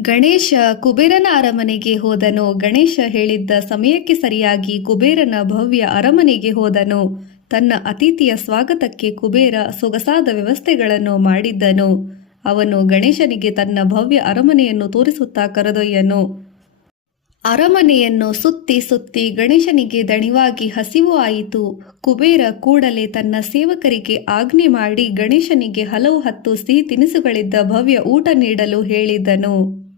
ಗಣೇಶ ಕುಬೇರನ ಅರಮನೆಗೆ ಹೋದನು. ಗಣೇಶ ಹೇಳಿದ್ದ ಸಮಯಕ್ಕೆ ಸರಿಯಾಗಿ ಕುಬೇರನ ಭವ್ಯ ಅರಮನೆಗೆ ಹೋದನು. ತನ್ನ ಅತಿಥಿಯ ಸ್ವಾಗತಕ್ಕೆ ಕುಬೇರ ಸೊಗಸಾದ ವ್ಯವಸ್ಥೆಗಳನ್ನು ಮಾಡಿದ್ದನು. ಅವನು ಗಣೇಶನಿಗೆ ತನ್ನ ಭವ್ಯ ಅರಮನೆಯನ್ನು ತೋರಿಸುತ್ತಾ ಕರೆದೊಯ್ಯನು. ಅರಮನೆಯನ್ನು ಸುತ್ತಿ ಸುತ್ತಿ ಗಣೇಶನಿಗೆ ದಣಿವಾಗಿ ಹಸಿವು ಆಯಿತು. ಕುಬೇರ ಕೂಡಲೇ ತನ್ನ ಸೇವಕರಿಗೆ ಆಜ್ಞೆ ಮಾಡಿ ಗಣೇಶನಿಗೆ ಹಲವು ಹತ್ತು ಸಿಹಿ ತಿನಿಸುಗಳಿದ್ದ ಭವ್ಯ ಊಟ ನೀಡಲು ಹೇಳಿದ್ದನು.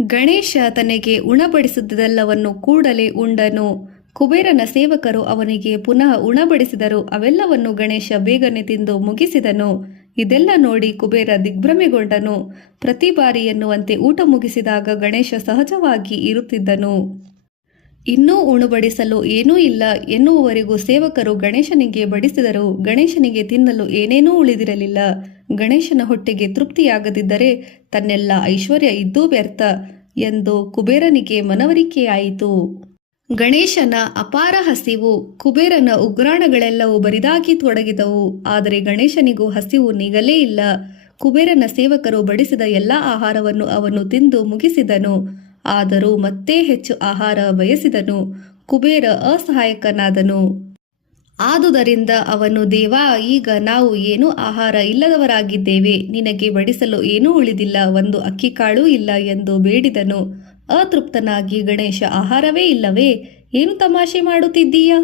ಗಣೇಶ ತನಗೆ ಉಣಬಡಿಸಿದ್ದೆಲ್ಲವನ್ನು ಕೂಡಲೇ ಉಂಡನು. ಕುಬೇರನ ಸೇವಕರು ಅವನಿಗೆ ಪುನಃ ಉಣಬಡಿಸಿದರು. ಅವೆಲ್ಲವನ್ನು ಗಣೇಶ ಬೇಗನೆ ತಿಂದು ಮುಗಿಸಿದನು. ಇದೆಲ್ಲ ನೋಡಿ ಕುಬೇರ ದಿಗ್ಭ್ರಮೆಗೊಂಡನು. ಪ್ರತಿ ಬಾರಿ ಎನ್ನುವಂತೆ ಊಟ ಮುಗಿಸಿದಾಗ ಗಣೇಶ ಸಹಜವಾಗಿ ಇರುತ್ತಿದ್ದನು. ಇನ್ನೂ ಉಣಬಡಿಸಲು ಏನೂ ಇಲ್ಲ ಎನ್ನುವವರೆಗೂ ಸೇವಕರು ಗಣೇಶನಿಗೆ ಬಡಿಸಿದರು. ಗಣೇಶನಿಗೆ ತಿನ್ನಲು ಏನೇನೂ ಉಳಿದಿರಲಿಲ್ಲ. ಗಣೇಶನ ಹೊಟ್ಟೆಗೆ ತೃಪ್ತಿಯಾಗದಿದ್ದರೆ ತನ್ನೆಲ್ಲ ಐಶ್ವರ್ಯ ಇದ್ದೂ ವ್ಯರ್ಥ ಎಂದು ಕುಬೇರನಿಗೆ ಮನವರಿಕೆಯಾಯಿತು. ಗಣೇಶನ ಅಪಾರ ಹಸಿವು, ಕುಬೇರನ ಉಗ್ರಾಣಗಳೆಲ್ಲವೂ ಬರಿದಾಗಿ ತೊಡಗಿದವು. ಆದರೆ ಗಣೇಶನಿಗೂ ಹಸಿವು ನೀಗಲೇ ಇಲ್ಲ. ಕುಬೇರನ ಸೇವಕರು ಬಡಿಸಿದ ಎಲ್ಲ ಆಹಾರವನ್ನು ಅವನು ತಿಂದು ಮುಗಿಸಿದನು. ಆದರೂ ಮತ್ತೆ ಹೆಚ್ಚು ಆಹಾರ ಬಯಸಿದನು. ಕುಬೇರ ಅಸಹಾಯಕನಾದನು. ಆದುದರಿಂದ ಅವನು, ದೇವಾ, ಈಗ ನಾವು ಏನೂ ಆಹಾರ ಇಲ್ಲದವರಾಗಿದ್ದೇವೆ. ನಿನಗೆ ಬಡಿಸಲು ಏನೂ ಉಳಿದಿಲ್ಲ, ಒಂದು ಅಕ್ಕಿಕಾಳೂ ಇಲ್ಲ ಎಂದು ಬೇಡಿದನು. ಅತೃಪ್ತನಾಗಿ ಗಣೇಶ, ಆಹಾರವೇ ಇಲ್ಲವೇ? ಏನು ತಮಾಷೆ ಮಾಡುತ್ತಿದ್ದೀಯಾ?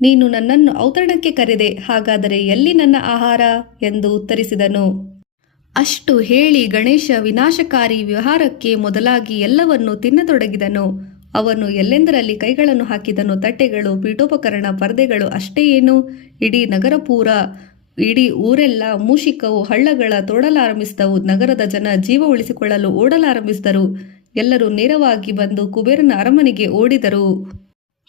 ನೀನು ನನ್ನನ್ನು ಔತಣಕ್ಕೆ ಕರೆದೆ, ಹಾಗಾದರೆ ಎಲ್ಲಿ ನನ್ನ ಆಹಾರ ಎಂದು ಉತ್ತರಿಸಿದನು. ಅಷ್ಟು ಹೇಳಿ ಗಣೇಶ ವಿನಾಶಕಾರಿ ವಿಹಾರಕ್ಕೆ ಮೊದಲಾಗಿ ಎಲ್ಲವನ್ನೂ ತಿನ್ನತೊಡಗಿದನು. ಅವನು ಎಲ್ಲೆಂದರಲ್ಲಿ ಕೈಗಳನ್ನು ಹಾಕಿದನು. ತಟ್ಟೆಗಳು, ಪೀಠೋಪಕರಣ, ಪರ್ದೆಗಳು ಅಷ್ಟೇ ಏನು, ಇಡೀ ನಗರ ಪೂರ, ಇಡೀ ಊರೆಲ್ಲ ಮೂಷಿಕವು ಹಳ್ಳಗಳ ತೋಡಲಾರಂಭಿಸಿದವು. ನಗರದ ಜನ ಜೀವ ಉಳಿಸಿಕೊಳ್ಳಲು ಓಡಲಾರಂಭಿಸಿದರು. ಎಲ್ಲರೂ ನೇರವಾಗಿ ಬಂದು ಕುಬೇರನ ಅರಮನೆಗೆ ಓಡಿದರು.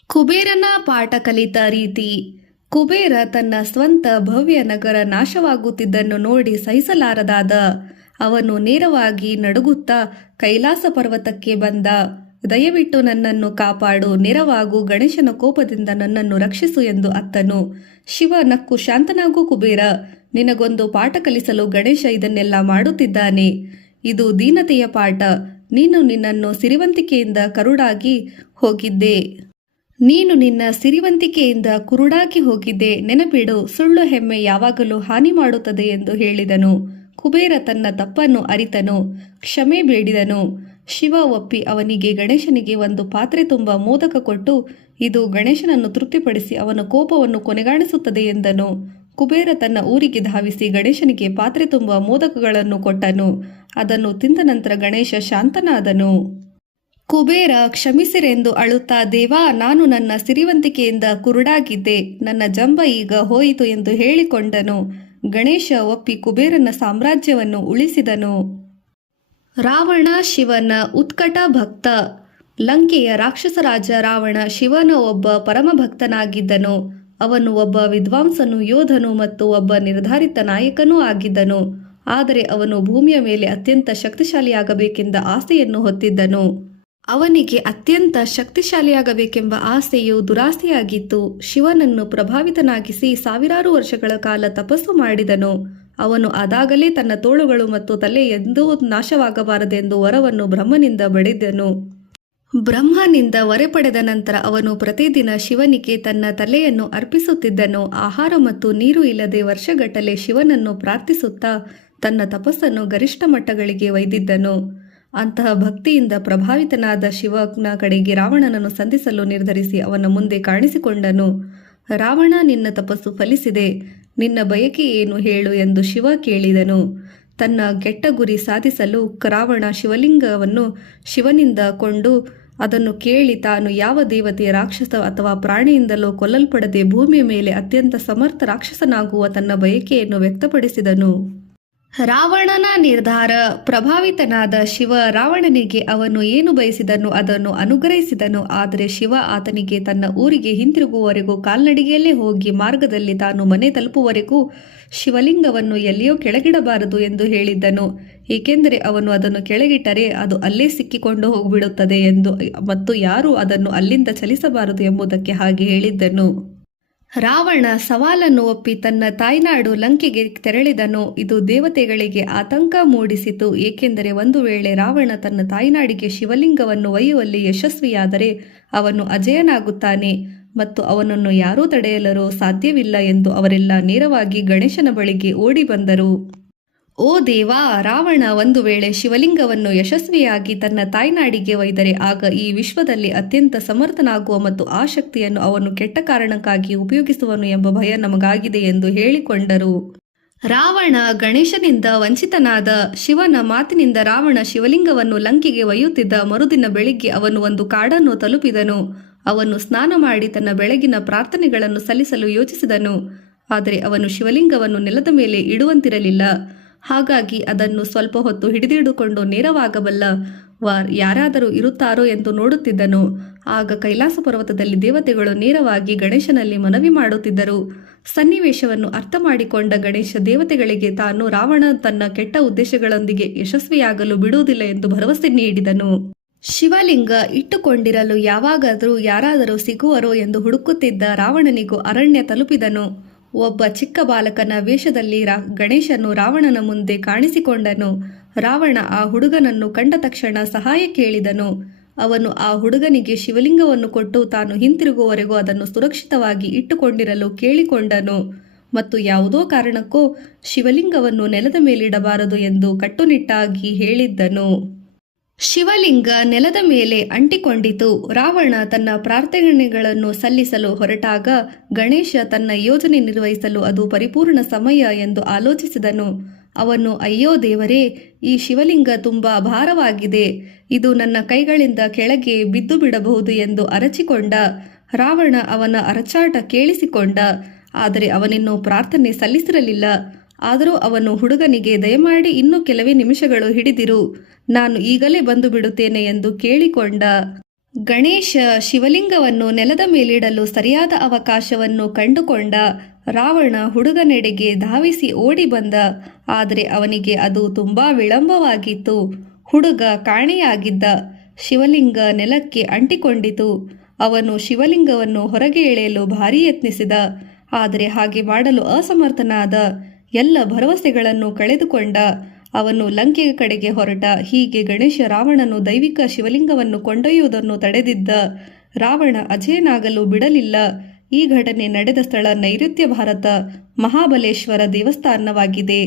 ಕುಬೇರನ ಪಾಠ ಕಲಿತ ರೀತಿ. ಕುಬೇರ ತನ್ನ ಸ್ವಂತ ಭವ್ಯ ನಗರ ನಾಶವಾಗುತ್ತಿದ್ದನ್ನು ನೋಡಿ ಸಹಿಸಲಾರದಾದ. ಅವನು ನೇರವಾಗಿ ನಡುಗುತ್ತಾ ಕೈಲಾಸ ಪರ್ವತಕ್ಕೆ ಬಂದ. ದಯವಿಟ್ಟು ನನ್ನನ್ನು ಕಾಪಾಡು, ನೆರವಾಗು, ಗಣೇಶನ ಕೋಪದಿಂದ ನನ್ನನ್ನು ರಕ್ಷಿಸು ಎಂದು ಅತ್ತನು. ಶಿವ ನಕ್ಕು, ಶಾಂತನಾಗು ಕುಬೇರ, ನಿನಗೊಂದು ಪಾಠ ಕಲಿಸಲು ಗಣೇಶ ಇದನ್ನೆಲ್ಲ ಮಾಡುತ್ತಿದ್ದಾನೆ. ಇದು ದೀನತೆಯ ಪಾಠ. ನೀನು ನಿನ್ನ ಸಿರಿವಂತಿಕೆಯಿಂದ ಕುರುಡಾಗಿ ಹೋಗಿದ್ದೆ. ನೆನಪಿಡು, ಸುಳ್ಳು ಹೆಮ್ಮೆ ಯಾವಾಗಲೂ ಹಾನಿ ಮಾಡುತ್ತದೆ ಎಂದು ಹೇಳಿದನು. ಕುಬೇರ ತನ್ನ ತಪ್ಪನ್ನು ಅರಿತನು. ಕ್ಷಮೆ ಬೇಡಿದನು. ಶಿವ ಒಪ್ಪಿ ಅವನಿಗೆ ಗಣೇಶನಿಗೆ ಒಂದು ಪಾತ್ರೆ ತುಂಬ ಮೋದಕ ಕೊಟ್ಟು, ಇದು ಗಣೇಶನನ್ನು ತೃಪ್ತಿಪಡಿಸಿ ಅವನ ಕೋಪವನ್ನು ಕೊನೆಗಾಣಿಸುತ್ತದೆ ಎಂದನು. ಕುಬೇರ ತನ್ನ ಊರಿಗೆ ಧಾವಿಸಿ ಗಣೇಶನಿಗೆ ಪಾತ್ರೆ ತುಂಬ ಮೋದಕಗಳನ್ನು ಕೊಟ್ಟನು. ಅದನ್ನು ತಿಂದ ನಂತರ ಗಣೇಶ ಶಾಂತನಾದನು. ಕುಬೇರ ಕ್ಷಮಿಸಿರೆಂದು ಅಳುತ್ತಾ, ದೇವಾ, ನಾನು ನನ್ನ ಸಿರಿವಂತಿಕೆಯಿಂದ ಕುರುಡಾಗಿದ್ದೆ, ನನ್ನ ಜಂಬ ಈಗ ಹೋಯಿತು ಎಂದು ಹೇಳಿಕೊಂಡನು. ಗಣೇಶ ಒಪ್ಪಿ ಕುಬೇರನ ಸಾಮ್ರಾಜ್ಯವನ್ನು ಉಳಿಸಿದನು. ರಾವಣ ಶಿವನ ಉತ್ಕಟ ಭಕ್ತ. ಲಂಕೆಯ ರಾಕ್ಷಸ ರಾಜ ರಾವಣ ಶಿವನ ಒಬ್ಬ ಪರಮಭಕ್ತನಾಗಿದ್ದನು. ಅವನು ಒಬ್ಬ ವಿದ್ವಾಂಸನು, ಯೋಧನು ಮತ್ತು ಒಬ್ಬ ನಿರ್ಧಾರಿತ ನಾಯಕನೂ ಆಗಿದ್ದನು. ಆದರೆ ಅವನು ಭೂಮಿಯ ಮೇಲೆ ಅತ್ಯಂತ ಶಕ್ತಿಶಾಲಿಯಾಗಬೇಕೆಂದ ಆಸೆಯನ್ನು ಹೊತ್ತಿದ್ದನು. ಅವನಿಗೆ ಅತ್ಯಂತ ಶಕ್ತಿಶಾಲಿಯಾಗಬೇಕೆಂಬ ಆಸೆಯು ದುರಾಸೆಯಾಗಿತ್ತು. ಶಿವನನ್ನು ಪ್ರಭಾವಿತನಾಗಿಸಿ ಸಾವಿರಾರು ವರ್ಷಗಳ ಕಾಲ ತಪಸ್ಸು ಮಾಡಿದನು. ಅವನು ಅದಾಗಲೇ ತನ್ನ ತೋಳುಗಳು ಮತ್ತು ತಲೆ ಎಂದೂ ನಾಶವಾಗಬಾರದೆಂದು ವರವನ್ನು ಬ್ರಹ್ಮನಿಂದ ಪಡೆದನು. ಬ್ರಹ್ಮನಿಂದ ವರೆ ಪಡೆದ ನಂತರ ಅವನು ಪ್ರತಿದಿನ ಶಿವನಿಗೆ ತನ್ನ ತಲೆಯನ್ನು ಅರ್ಪಿಸುತ್ತಿದ್ದನು. ಆಹಾರ ಮತ್ತು ನೀರು ಇಲ್ಲದೆ ವರ್ಷಗಟ್ಟಲೆ ಶಿವನನ್ನು ಪ್ರಾರ್ಥಿಸುತ್ತಾ ತನ್ನ ತಪಸ್ಸನ್ನು ಗರಿಷ್ಠ ಮಟ್ಟಗಳಿಗೆ ಒಯ್ದಿದ್ದನು. ಅಂತಹ ಭಕ್ತಿಯಿಂದ ಪ್ರಭಾವಿತನಾದ ಶಿವನ ಕಡೆಗೆ ರಾವಣನನ್ನು ಸಂಧಿಸಲು ನಿರ್ಧರಿಸಿ ಅವನ ಮುಂದೆ ಕಾಣಿಸಿಕೊಂಡನು. ರಾವಣ, ನಿನ್ನ ತಪಸ್ಸು ಫಲಿಸಿದೆ. ನಿನ್ನ ಬಯಕೆ ಏನು ಹೇಳು ಎಂದು ಶಿವ ಕೇಳಿದನು. ತನ್ನ ಕೆಟ್ಟ ಗುರಿ ಸಾಧಿಸಲು ರಾವಣ ಶಿವಲಿಂಗವನ್ನು ಶಿವನಿಂದ ಕೊಂಡು ಅದನ್ನು ಕೇಳಿ ತಾನು ಯಾವ ದೇವತೆಯ, ರಾಕ್ಷಸ ಅಥವಾ ಪ್ರಾಣಿಯಿಂದಲೂ ಕೊಲ್ಲಲ್ಪಡದೆ ಭೂಮಿಯ ಮೇಲೆ ಅತ್ಯಂತ ಸಮರ್ಥ ರಾಕ್ಷಸನಾಗುವ ತನ್ನ ಬಯಕೆಯನ್ನು ವ್ಯಕ್ತಪಡಿಸಿದನು. ರಾವಣನ ನಿರ್ಧಾರ. ಪ್ರಭಾವಿತನಾದ ಶಿವ ರಾವಣನಿಗೆ ಅವನು ಏನು ಬಯಸಿದನು ಅದನ್ನು ಅನುಗ್ರಹಿಸಿದನು. ಆದರೆ ಶಿವ ಆತನಿಗೆ ತನ್ನ ಊರಿಗೆ ಹಿಂತಿರುಗುವವರೆಗೂ ಕಾಲ್ನಡಿಗೆಯಲ್ಲೇ ಹೋಗಿ ಮಾರ್ಗದಲ್ಲಿ ತಾನು ಮನೆ ತಲುಪುವವರೆಗೂ ಶಿವಲಿಂಗವನ್ನು ಎಲ್ಲಿಯೋ ಕೆಳಗಿಡಬಾರದು ಎಂದು ಹೇಳಿದ್ದನು. ಏಕೆಂದರೆ ಅವನು ಅದನ್ನು ಕೆಳಗಿಟ್ಟರೆ ಅದು ಅಲ್ಲೇ ಸಿಕ್ಕಿಕೊಂಡು ಹೋಗಿಬಿಡುತ್ತದೆ ಎಂದು ಮತ್ತು ಯಾರೂ ಅದನ್ನು ಅಲ್ಲಿಂದ ಚಲಿಸಬಾರದು ಎಂಬುದಕ್ಕೆ ಹಾಗೆ ಹೇಳಿದ್ದನು. ರಾವಣ ಸವಾಲನ್ನು ಒಪ್ಪಿ ತನ್ನ ತಾಯ್ನಾಡು ಲಂಕೆಗೆ ತೆರಳಿದನು. ಇದು ದೇವತೆಗಳಿಗೆ ಆತಂಕ ಮೂಡಿಸಿತು, ಏಕೆಂದರೆ ಒಂದು ವೇಳೆ ರಾವಣ ತನ್ನ ತಾಯ್ನಾಡಿಗೆ ಶಿವಲಿಂಗವನ್ನು ಒಯ್ಯುವಲ್ಲಿ ಯಶಸ್ವಿಯಾದರೆ ಅವನು ಅಜೇಯನಾಗುತ್ತಾನೆ ಮತ್ತು ಅವನನ್ನು ಯಾರೂ ತಡೆಯಲು ಸಾಧ್ಯವಿಲ್ಲ ಎಂದು ಅವರೆಲ್ಲ ನೇರವಾಗಿ ಗಣೇಶನ ಬಳಿಗೆ ಓಡಿ ಬಂದರು. ಓ ದೇವಾ, ರಾವಣ ಒಂದು ವೇಳೆ ಶಿವಲಿಂಗವನ್ನು ಯಶಸ್ವಿಯಾಗಿ ತನ್ನ ತಾಯ್ನಾಡಿಗೆ ಒಯ್ದರೆ ಆಗ ಈ ವಿಶ್ವದಲ್ಲಿ ಅತ್ಯಂತ ಸಮರ್ಥನಾಗುವ ಮತ್ತು ಆ ಶಕ್ತಿಯನ್ನು ಅವನು ಕೆಟ್ಟ ಕಾರಣಕ್ಕಾಗಿ ಉಪಯೋಗಿಸುವನು ಎಂಬ ಭಯ ನಮಗಾಗಿದೆ ಎಂದು ಹೇಳಿಕೊಂಡರು. ರಾವಣ ಗಣೇಶನಿಂದ ವಂಚಿತನಾದ. ಶಿವನ ಮಾತಿನಿಂದ ರಾವಣ ಶಿವಲಿಂಗವನ್ನು ಲಂಕೆಗೆ ಒಯ್ಯುತ್ತಿದ್ದ ಮರುದಿನ ಬೆಳಿಗ್ಗೆ ಅವನು ಒಂದು ಕಾಡನ್ನು ತಲುಪಿದನು. ಅವನು ಸ್ನಾನ ಮಾಡಿ ತನ್ನ ಬೆಳಗಿನ ಪ್ರಾರ್ಥನೆಗಳನ್ನು ಸಲ್ಲಿಸಲು ಯೋಚಿಸಿದನು. ಆದರೆ ಅವನು ಶಿವಲಿಂಗವನ್ನು ನೆಲದ ಮೇಲೆ ಇಡುವಂತಿರಲಿಲ್ಲ. ಹಾಗಾಗಿ ಅದನ್ನು ಸ್ವಲ್ಪ ಹೊತ್ತು ಹಿಡಿದಿಟ್ಟುಕೊಂಡು ನೇರವಾಗಬಲ್ಲ ಯಾರಾದರೂ ಇರುತ್ತಾರೋ ಎಂದು ನೋಡುತ್ತಿದ್ದನು. ಆಗ ಕೈಲಾಸ ಪರ್ವತದಲ್ಲಿ ದೇವತೆಗಳು ನೇರವಾಗಿ ಗಣೇಶನಲ್ಲಿ ಮನವಿ ಮಾಡುತ್ತಿದ್ದರು. ಸನ್ನಿವೇಶವನ್ನು ಅರ್ಥ ಮಾಡಿಕೊಂಡ ಗಣೇಶ ದೇವತೆಗಳಿಗೆ ತಾನು ರಾವಣ ತನ್ನ ಕೆಟ್ಟ ಉದ್ದೇಶಗಳೊಂದಿಗೆ ಯಶಸ್ವಿಯಾಗಲು ಬಿಡುವುದಿಲ್ಲ ಎಂದು ಭರವಸೆ ನೀಡಿದನು. ಶಿವಲಿಂಗ ಇಟ್ಟುಕೊಂಡಿರಲು ಯಾವಾಗಾದರೂ ಯಾರಾದರೂ ಸಿಗುವರೋ ಎಂದು ಹುಡುಕುತ್ತಿದ್ದ ರಾವಣನಿಗೂ ಅರಣ್ಯ ತಲುಪಿದನು. ಒಬ್ಬ ಚಿಕ್ಕ ಬಾಲಕನ ವೇಷದಲ್ಲಿ ಗಣೇಶನು ರಾವಣನ ಮುಂದೆ ಕಾಣಿಸಿಕೊಂಡನು. ರಾವಣ ಆ ಹುಡುಗನನ್ನು ಕಂಡ ತಕ್ಷಣ ಸಹಾಯ ಕೇಳಿದನು. ಅವನು ಆ ಹುಡುಗನಿಗೆ ಶಿವಲಿಂಗವನ್ನು ಕೊಟ್ಟು ತಾನು ಹಿಂತಿರುಗುವವರೆಗೂ ಅದನ್ನು ಸುರಕ್ಷಿತವಾಗಿ ಇಟ್ಟುಕೊಂಡಿರಲು ಕೇಳಿಕೊಂಡನು ಮತ್ತು ಯಾವುದೋ ಕಾರಣಕ್ಕೂ ಶಿವಲಿಂಗವನ್ನು ನೆಲದ ಮೇಲಿಡಬಾರದು ಎಂದು ಕಟ್ಟುನಿಟ್ಟಾಗಿ ಹೇಳಿದ್ದನು. ಶಿವಲಿಂಗ ನೆಲದ ಮೇಲೆ ಅಂಟಿಕೊಂಡಿತು. ರಾವಣ ತನ್ನ ಪ್ರಾರ್ಥನೆಗಳನ್ನು ಸಲ್ಲಿಸಲು ಹೊರಟಾಗ ಗಣೇಶ ತನ್ನ ಯೋಜನೆ ನಿರ್ವಹಿಸಲು ಅದು ಪರಿಪೂರ್ಣ ಸಮಯ ಎಂದು ಆಲೋಚಿಸಿದನು. ಅವನು, ಅಯ್ಯೋ ದೇವರೇ, ಈ ಶಿವಲಿಂಗ ತುಂಬಾ ಭಾರವಾಗಿದೆ, ಇದು ನನ್ನ ಕೈಗಳಿಂದ ಕೆಳಗೆ ಬಿದ್ದು ಬಿಡಬಹುದು ಎಂದು ಅರಚಿಕೊಂಡ. ರಾವಣ ಅವನ ಅರಚಾಟ ಕೇಳಿಸಿಕೊಂಡ, ಆದರೆ ಅವನಿನ್ನೂ ಪ್ರಾರ್ಥನೆ ಸಲ್ಲಿಸಿರಲಿಲ್ಲ. ಆದರೂ ಅವನು ಹುಡುಗನಿಗೆ, ದಯಮಾಡಿ ಇನ್ನೂ ಕೆಲವೇ ನಿಮಿಷಗಳು ಹಿಡಿದಿರು, ನಾನು ಈಗಲೇ ಬಂದು ಬಿಡುತ್ತೇನೆ ಎಂದು ಕೇಳಿಕೊಂಡ. ಗಣೇಶ ಶಿವಲಿಂಗವನ್ನು ನೆಲದ ಮೇಲಿಡಲು ಸರಿಯಾದ ಅವಕಾಶವನ್ನು ಕಂಡುಕೊಂಡ. ರಾವಣ ಹುಡುಗನೆಡೆಗೆ ಧಾವಿಸಿ ಓಡಿ ಬಂದ. ಆದರೆ ಅವನಿಗೆ ಅದು ತುಂಬಾ ವಿಳಂಬವಾಗಿತ್ತು. ಹುಡುಗ ಕಾಣೆಯಾಗಿದ್ದ. ಶಿವಲಿಂಗ ನೆಲಕ್ಕೆ ಅಂಟಿಕೊಂಡಿತು. ಅವನು ಶಿವಲಿಂಗವನ್ನು ಹೊರಗೆ ಎಳೆಯಲು ಭಾರೀ ಯತ್ನಿಸಿದ, ಆದರೆ ಹಾಗೆ ಮಾಡಲು ಅಸಮರ್ಥನಾದ. ಎಲ್ಲ ಭರವಸೆಗಳನ್ನು ಕಳೆದುಕೊಂಡ. ಅವನು ಲಂಕೆಯ ಕಡೆಗೆ ಹೊರಟ. ಹೀಗೆ ಗಣೇಶ ರಾವಣನು ದೈವಿಕ ಶಿವಲಿಂಗವನ್ನು ಕೊಂಡೊಯ್ಯುವುದನ್ನು ತಡೆದಿದ್ದ. ರಾವಣ ಅಜೇಯನಾಗಲು ಬಿಡಲಿಲ್ಲ. ಈ ಘಟನೆ ನಡೆದ ಸ್ಥಳ ನೈಋತ್ಯ ಭಾರತ ಮಹಾಬಲೇಶ್ವರ ದೇವಸ್ಥಾನವಾಗಿದೆ.